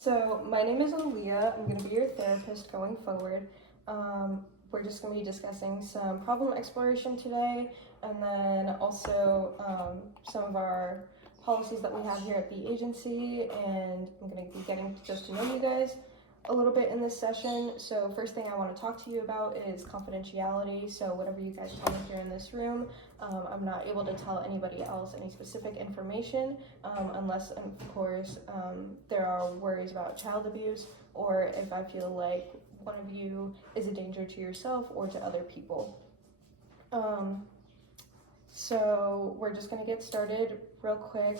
So my name is Aaliyah. I'm going to be your therapist going forward. We're just going to be discussing some problem exploration today, and then also some of our policies that we have here at the agency, and I'm going to be getting just to know you guys a little bit in this session. So first thing I want to talk to you about is confidentiality. So whatever you guys tell me here in this room, I'm not able to tell anybody else any specific information unless, of course, there are worries about child abuse, or if I feel like one of you is a danger to yourself or to other people. So we're just going to get started real quick.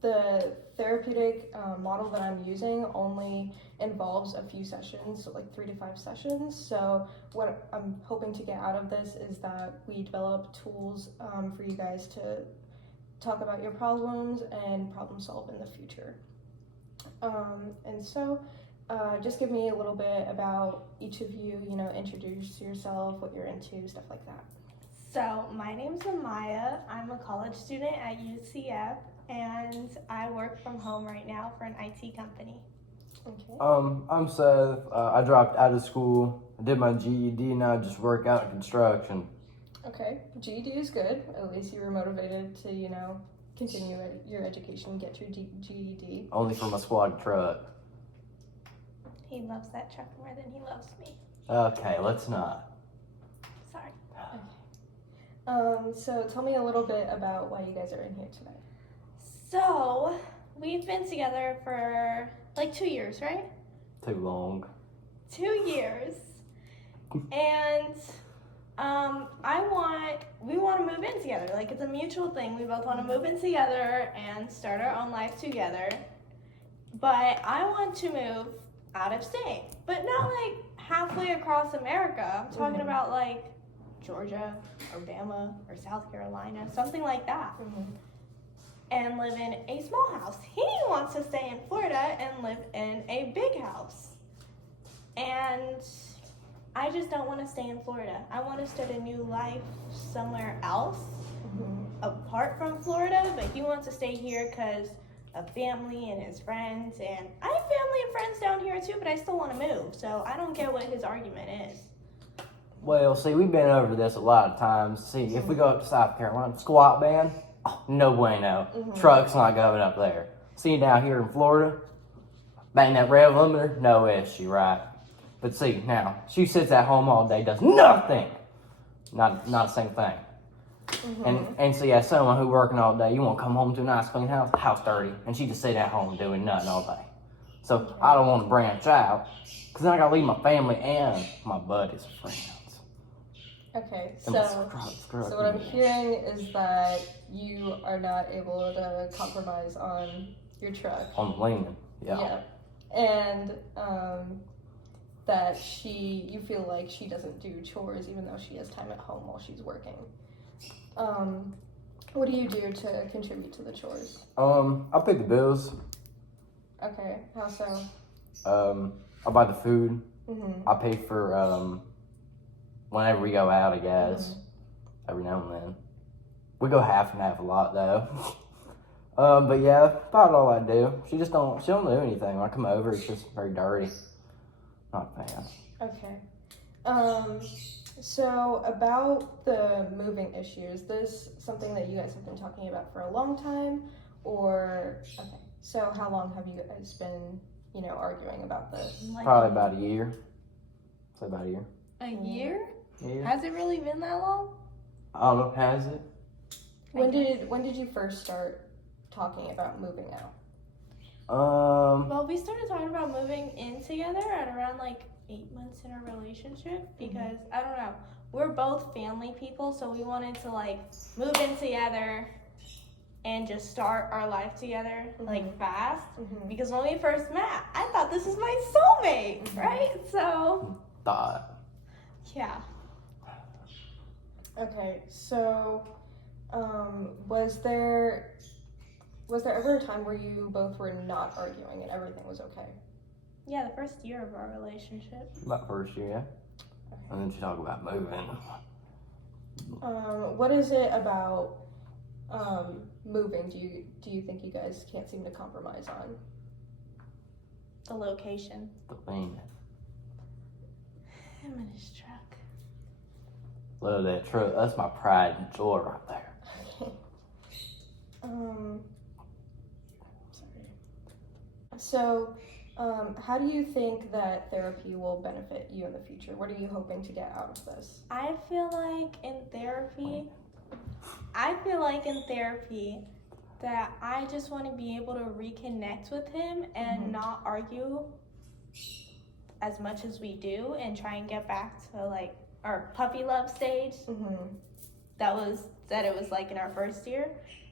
The therapeutic model that I'm using only involves a few sessions, so like 3 to 5 sessions. So what I'm hoping to get out of this is that we develop tools for you guys to talk about your problems and problem solve in the future. And so just give me a little bit about each of you, introduce yourself, what you're into, stuff like that. So my name's Amaya. I'm a college student at UCF, and I work from home right now for an IT company. Okay. I'm Seth. I dropped out of school. I did my GED, and now I just work out in construction. Okay, GED is good. At least you were motivated to, continue your education and get your GED. Only for my squad truck. He loves that truck more than he loves me. Okay, let's not. Sorry. So tell me a little bit about why you guys are in here today. So we've been together for like 2 years, right? Too long. 2 years. And we want to move in together. Like, it's a mutual thing. We both want to move in together and start our own life together. But I want to move out of state, but not like halfway across America. I'm talking about like Georgia, Alabama, or South Carolina, something like that. And live in a small house. He wants to stay in Florida and live in a big house. And I just don't want to stay in Florida. I want to start a new life somewhere else, apart from Florida, but he wants to stay here because of family and his friends. And I have family and friends down here too, but I still want to move. So I don't get what his argument is. Well, see, we've been over this a lot of times. See, if we go up to South Carolina, squat band, no bueno. Truck's not going up there. See, down here in Florida, bang that rev limiter, no issue, right? But see, now, she sits at home all day, does nothing. Not a single thing. And see, as someone who's working all day, you want to come home to a nice clean house dirty, and she just sit at home doing nothing all day. So I don't want to branch out, because then I got to leave my family and my buddies and friends. Okay, And so what I'm hearing is that you are not able to compromise on your truck. On the leaning, yeah. And that you feel like she doesn't do chores even though she has time at home while she's working. What do you do to contribute to the chores? I pay the bills. Okay, how so? I buy the food. I pay for whenever we go out, I guess. Every now and then. We go half and half a lot though. But yeah, about all I do. She don't do anything. When I come over, it's just very dirty. Not a fan. Okay. So about the moving issue, is this something that you guys have been talking about for a long time? Or, okay, so how long have you guys been, arguing about this? Probably about a year. So about a year. A year? Yeah. Has it really been that long? I don't know, has it? When did you first start talking about moving out? Well, we started talking about moving in together at around like 8 months in our relationship because, I don't know, we're both family people, so we wanted to like move in together and just start our life together like fast. Because when we first met, I thought this was my soulmate, right? So, yeah. Okay, so was there ever a time where you both were not arguing and everything was okay? Yeah, the first year of our relationship. About first year, yeah. Okay. And then she talked about moving. What is it about moving? Do you think you guys can't seem to compromise on? The location. The leaning. Him and his truck. Look at that truck. That's my pride and joy right there. Okay. Sorry. So, how do you think that therapy will benefit you in the future? What are you hoping to get out of this? I feel like in therapy that I just want to be able to reconnect with him and not argue as much as we do and try and get back to like our puppy love stage. That it was like in our first year.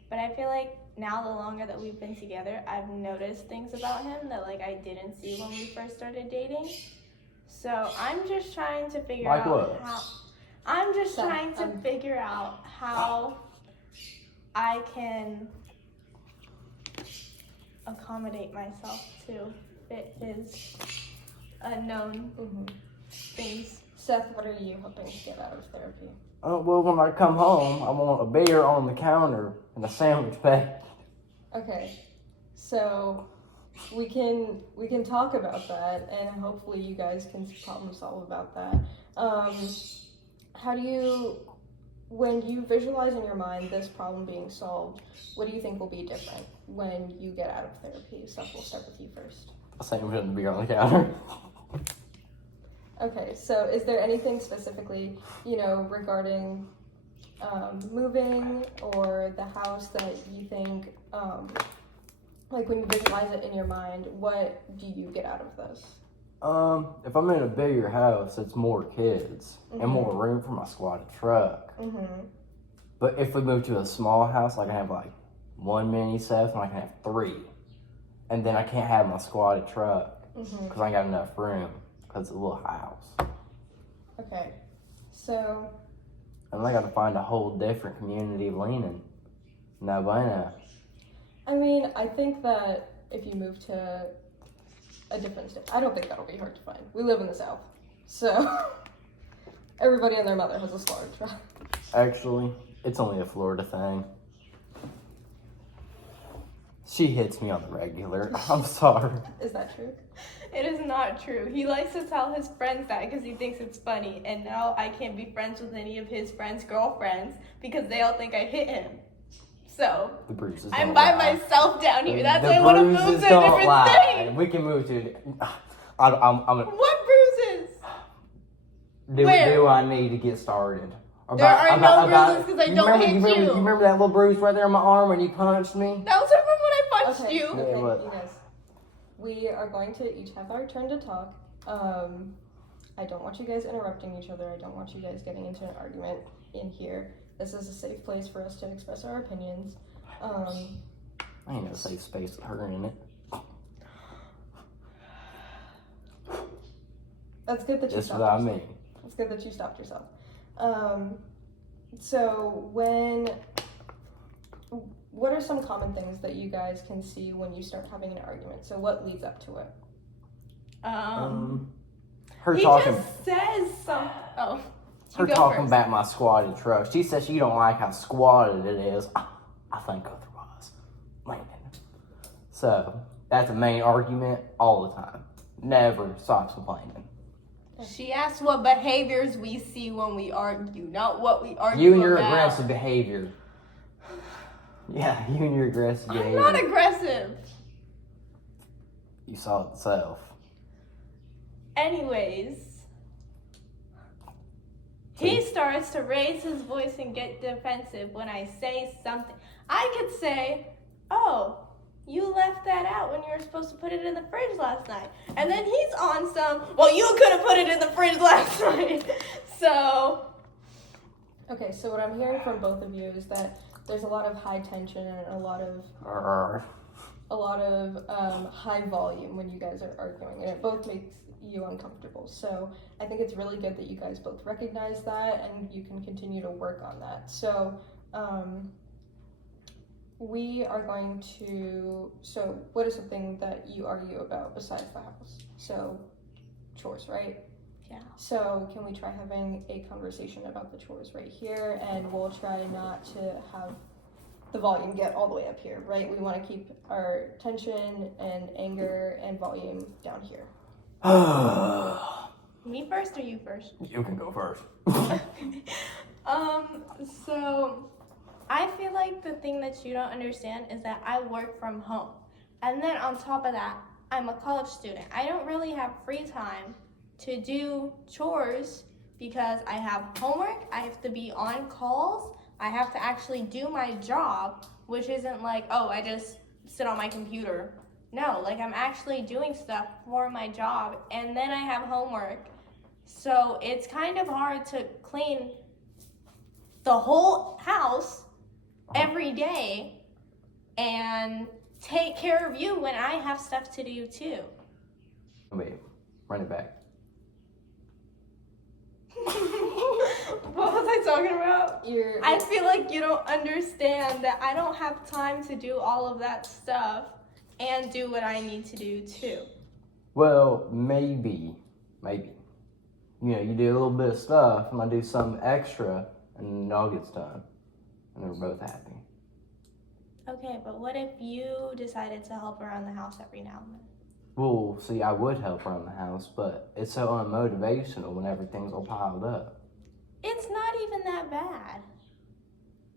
But I feel like now the longer that we've been together, I've noticed things about him that like I didn't see when we first started dating. So I'm just trying to figure Like out what? figure out how I can accommodate myself to fit his unknown things. Seth, what are you hoping to get out of therapy? Well, when I come home, I want a beer on the counter and a sandwich pack. Okay, so we can talk about that, and hopefully you guys can problem solve about that. How do you, when you visualize in your mind this problem being solved, what do you think will be different when you get out of therapy? Seth, we'll start with you first. A sandwich and a beer on the counter. Okay, so is there anything specifically, regarding moving or the house that you think, like when you visualize it in your mind, what do you get out of this? If I'm in a bigger house, it's more kids and more room for my squatted truck. But if we move to a small house, I can have like one mini Seth and I can have three. And then I can't have my squatted truck because I ain't got enough room because it's a little house. Okay, so... And I got to find a whole different community of leaning. No bueno. I mean, I think that if you move to a different state, I don't think that'll be hard to find. We live in the South, so everybody and their mother has a squatted truck. Actually, it's only a Florida thing. She hits me on the regular. I'm sorry. Is that true? It is not true. He likes to tell his friends that because he thinks it's funny. And now I can't be friends with any of his friends' girlfriends because they all think I hit him. So, The bruises I'm don't by lie. myself down here. That's The why I want to move bruises to a don't different lie. state. We can move to... I'm What bruises? do Where? I need to get started? There are no bruises because I don't hit you. You remember that little bruise right there on my arm when you punched me? That was from when I punched Okay, you. okay, what? you guys. We are going to each have our turn to talk. I don't want you guys interrupting each other. I don't want you guys getting into an argument in here. This is a safe place for us to express our opinions. I ain't no safe space with her in it. That's good that you That's stopped what I yourself. mean. It's good that you stopped yourself. What are some common things that you guys can see when you start having an argument? So what leads up to it? Her He talking. just says something. Oh, Her you go talking first. about my squatted truck. She says she don't like how squatted it is. I think otherwise. Landon. So that's a main argument all the time. Never stops complaining. She asked what behaviors we see when we argue, not what we argue You and your about. aggressive behavior. Yeah, you and your aggressive I'm behavior. not aggressive. You saw it yourself. Anyways, he starts to raise his voice and get defensive when I say something. I could say, oh, you left that out when you were supposed to put it in the fridge last night. And then he's on some, well, you could have put it in the fridge last night. So. Okay, so what I'm hearing from both of you is that there's a lot of high tension and a lot of high volume when you guys are arguing, and it both makes you uncomfortable. So I think it's really good that you guys both recognize that and you can continue to work on that. So we are going to, so what is something that you argue about besides the house? So chores, right? Yeah. So can we try having a conversation about the chores right here, and we'll try not to have the volume get all the way up here, right? We want to keep our tension and anger and and volume down here. Me first or you first? You can go first. So I feel like the thing that you don't understand is that I work from home. And then on top of that, I'm a college student. I don't really have free time to do chores because I have homework, I have to be on calls, I have to actually do my job, which isn't like, oh, I just sit on my computer. No, like I'm actually doing stuff for my job, and then I have homework. So it's kind of hard to clean the whole house every day and take care of you when I have stuff to do too. Wait, run it back. What was I talking about? I I feel like you don't understand that I don't have time to do all of that stuff and do what I need to do too. Well, maybe. You know, you do a little bit of stuff, and I do something extra, and it all gets done. And we're both happy. Okay, but what if you decided to help around the house every now and then? Well, see, I would help around the house, but it's so unmotivational when everything's all piled up. It's not even that bad.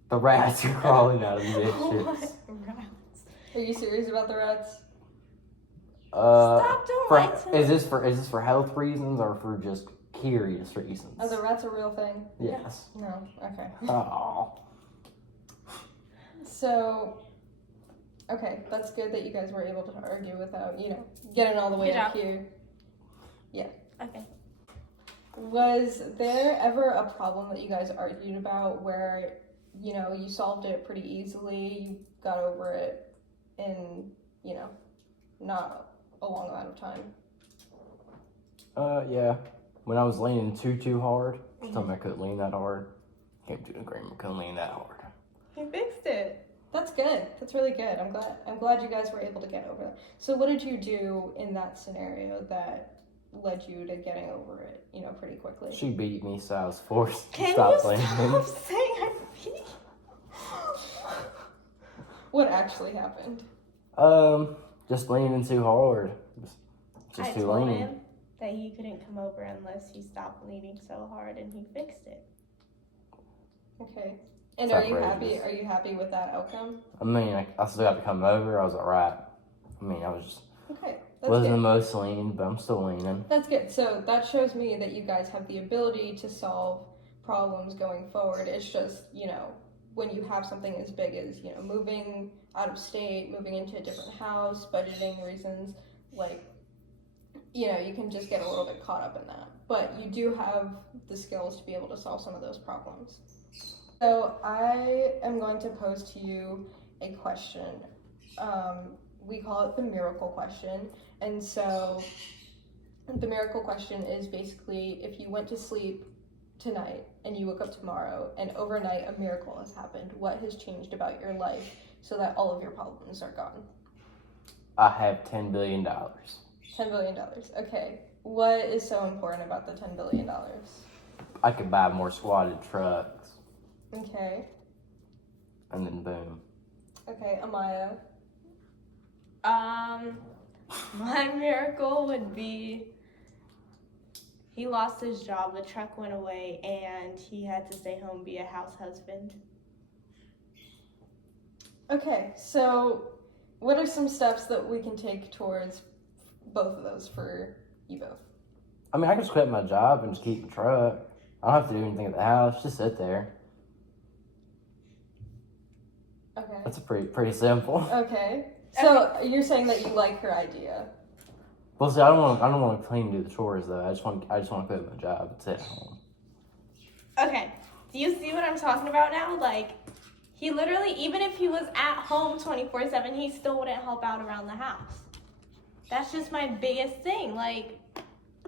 The rats are crawling out of the dishes. Rats. Are you serious about the rats? Stop, don't lie to me. Is this for health reasons or for just curious reasons? Are the rats a real thing? Yes. No. Okay. Oh. So, okay, that's good that you guys were able to argue without, getting all the way Good up job. here. Okay. Was there ever a problem that you guys argued about where, you solved it pretty easily, you got over it in, not a long amount of time? Yeah. When I was leaning too hard, she told me I couldn't lean that hard. Came to an agreement, couldn't lean that hard. You fixed it. That's good. That's really good. I'm glad you guys were able to get over that. So what did you do in that scenario that led you to getting over it, pretty quickly? She beat me, so I was forced to Can stop you leaning. stop saying I beat? What actually happened? Just leaning too hard. Just I too told leaning. him that he couldn't come over unless he stopped leaning so hard, and he fixed it. Okay. And It's are you happy? outrageous. Are you happy with that outcome? I mean, I still got to come over. I was alright. I mean, I was just Okay. That's wasn't the good. most lean, but I'm still leaning. That's good. So that shows me that you guys have the ability to solve problems going forward. It's just, when you have something as big as, moving out of state, moving into a different house, budgeting reasons, you can just get a little bit caught up in that. But you do have the skills to be able to solve some of those problems. So I am going to pose to you a question. We call it the miracle question. And so the miracle question is basically if you went to sleep tonight and you woke up tomorrow and overnight a miracle has happened, what has changed about your life so that all of your problems are gone? I have $10 billion. $10 billion. Okay. What is so important about the $10 billion? I could buy more squatted trucks, Okay. and then boom. Okay, Amaya. My miracle would be he lost his job, the truck went away, and he had to stay home, be a house husband. Okay, so what are some steps that we can take towards both of those for you both? I mean, I could just quit my job and just keep the truck. I don't have to do anything at the house. Just sit there. Okay. That's pretty simple. Okay. So you're saying that you like her idea. Well, see, I don't want to clean and do the chores though. I just want to quit my job and sit at home. Okay, do you see what I'm talking about now? He literally, even if he was at home 24/7, he still wouldn't help out around the house. That's just my biggest thing.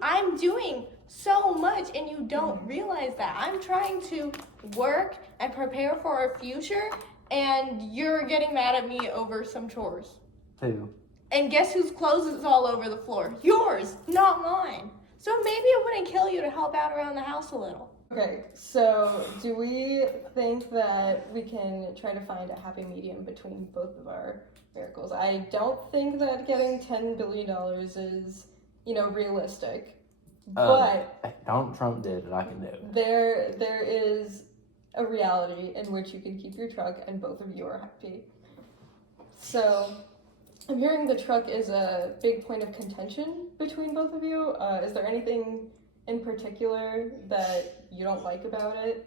I'm doing so much and you don't realize that. I'm trying to work and prepare for our future, and you're getting mad at me over some chores. Who? And guess whose clothes is all over the floor? Yours, not mine. So maybe it wouldn't kill you to help out around the house a little. Okay, so do we think that we can try to find a happy medium between both of our miracles? I don't think that getting $10 billion is, realistic. But If Donald Trump did it, I can do it. there is a reality in which you can keep your truck and both of you are happy. So I'm hearing the truck is a big point of contention between both of you. Is there anything in particular that you don't like about it?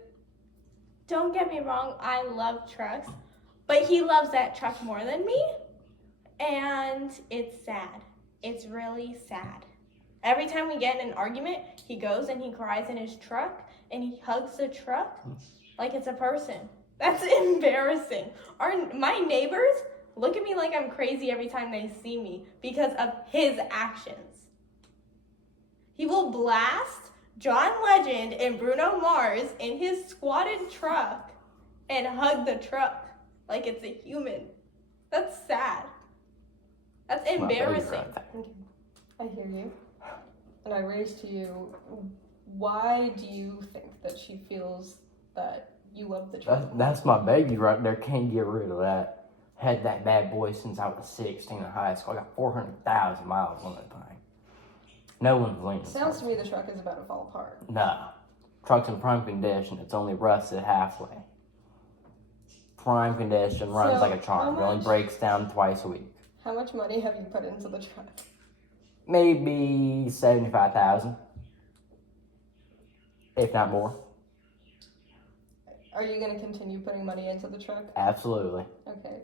Don't get me wrong, I love trucks, but he loves that truck more than me, and it's sad. It's really sad. Every time we get in an argument, he goes and he cries in his truck, and he hugs the truck like it's a person. That's embarrassing. My neighbors look at me like I'm crazy every time they see me because of his actions. He will blast John Legend and Bruno Mars in his squatted truck and hug the truck like it's a human. That's sad. That's embarrassing. Okay. I hear you. And I raise to you, why do you think that she feels that you love the truck? That's my baby right there. Can't get rid of that. Had that bad boy since I was 16 in high school. I got 400,000 miles on that thing. No one's leaning. Sounds to me the truck is about to fall apart. No. Truck's in prime condition. It's only rusted halfway. Prime condition, runs like a charm. It only breaks down twice a week. How much money have you put into the truck? Maybe 75,000. If not more. Are you going to continue putting money into the truck? Absolutely. Okay.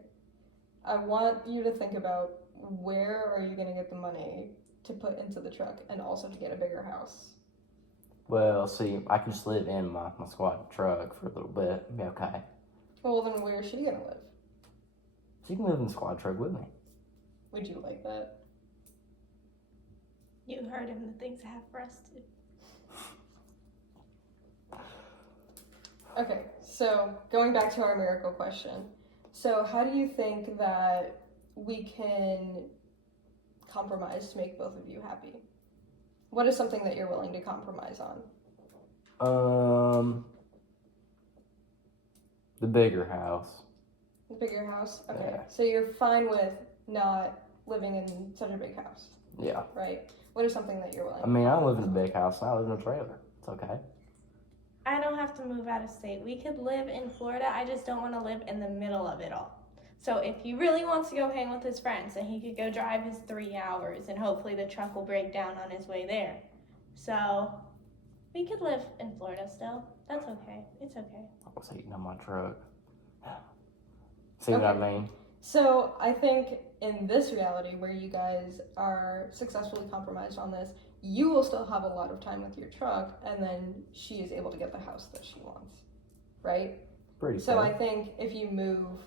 I want you to think about where are you going to get the money to put into the truck and also to get a bigger house. Well, see, I can just live in my squad truck for a little bit. Be okay. Well, then where is she going to live? She can live in the squad truck with me. Would you like that? You heard him, the things have rusted. Okay, so going back to our miracle question. So how do you think that we can compromise to make both of you happy? What is something that you're willing to compromise on? The bigger house. The bigger house? Okay. Yeah. So you're fine with not living in such a big house, Yeah. right? What is something that you're willing I mean, I live in a big house and I live in a trailer. It's okay. I don't have to move out of state. We could live in Florida. I just don't want to live in the middle of it all. So if he really wants to go hang with his friends, then he could go drive his 3 hours and hopefully the truck will break down on his way there. So we could live in Florida still. That's okay. It's okay. I was eating on my truck. See what I mean? So I think in this reality where you guys are successfully compromised on this, you will still have a lot of time with your truck, and then she is able to get the house that she wants, right? Pretty So fair. I think if you move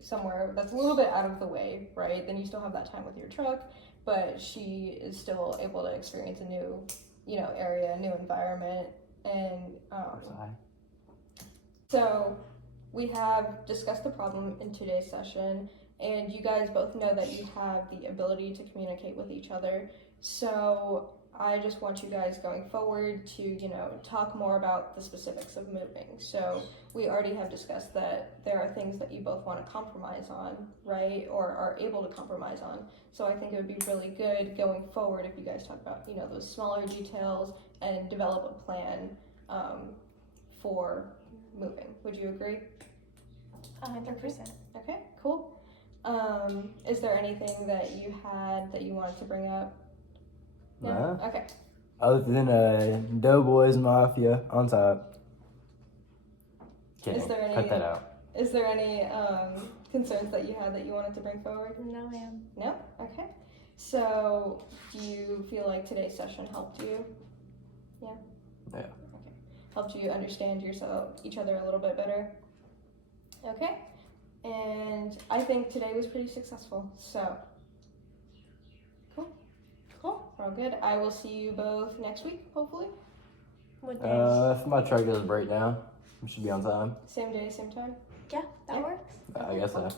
somewhere that's a little bit out of the way, right, then you still have that time with your truck, but she is still able to experience a new, area, a new environment, and so we have discussed the problem in today's session, and you guys both know that you have the ability to communicate with each other. So I just want you guys going forward to, talk more about the specifics of moving. So we already have discussed that there are things that you both want to compromise on, right? Or are able to compromise on. So I think it would be really good going forward if you guys talk about, those smaller details and develop a plan for moving. Would you agree? 100%. Okay, cool. Is there anything that you had that you wanted to bring up? No. Okay. Other than Doughboys Mafia on top. Kidding. Is there any- Cut that out. Is there any concerns that you had that you wanted to bring forward? No, ma'am. No? Okay. So, do you feel like today's session helped you? Yeah? Yeah. Okay. Helped you understand each other a little bit better? Okay. And I think today was pretty successful. So, cool. We're all good. I will see you both next week, hopefully. What day? If my truck doesn't break down, we should be on time. Same day, same time. Yeah, that works. I guess so.